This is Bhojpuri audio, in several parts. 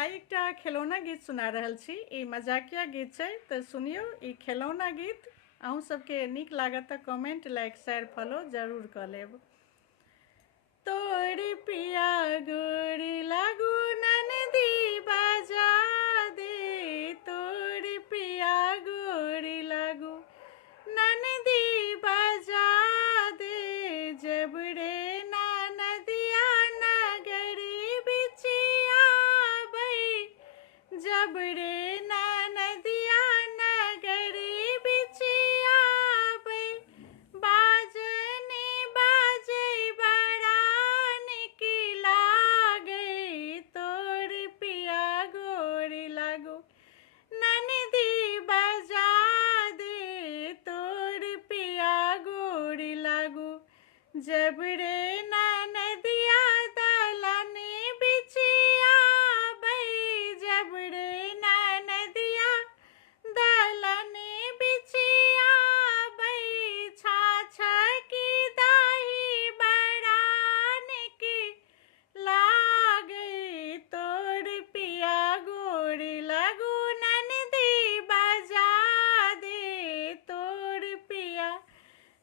आइ एकटा खेलौना गीत सुना रहल छी। ई मजाकिया गीत छै, तऽ सुनियौ। ई खेलौना गीत अहूँ सबके नीक लागत तऽ कमेंट, लाइक, शेयर, फॉलो जरूर कऽ लेब। तोरी पिया गोरी लागू ननदी बाजा दे, तोरी पिया गोरी लागू ननदी बाजा दे, जब रे नदिया नगरी बिचिया बई, जब रे नदिया नगरी बिचिया बई, बाजने बाजे बड़ा निक लागे, तोर पिया गोरी लागू ननदी बजा दे, तोर पिया गोरी लागू, जब रे नदिया दलने बिचिया बई, जब रे नदिया दलने बिचिया बई, छाछ की दही बड़ा निक लागे, तोर पिया गोरी लागू ननदी बजा दे, तोर पिया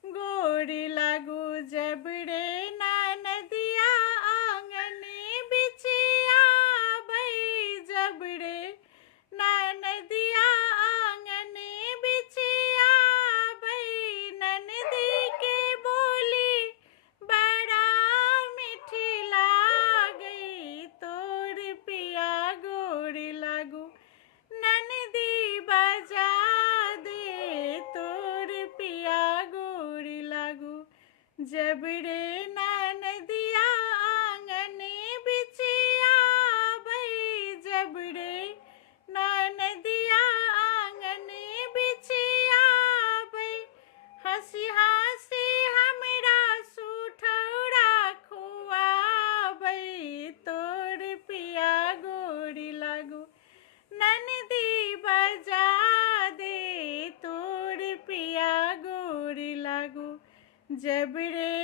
गोरी लागू, जब रे नदिया आंगने बिचिया बई, जब रे नदिया आंगने बिचिया बई, ननदी के बोली बड़ा मीठी लागे, तोर पिया गोरी लागू ननदी बजा दे, तोर पिया गोरी लागू, जब रे नदिया आंगने बिचिया बई, जब रे नदिया आंगने बिचिया बई, हंसी हंसी हमरा सुठौरा खुआबई, तोर पिया गोरी लागू ननदी बजा दे, तोर पिया गोरी लागू, जब रे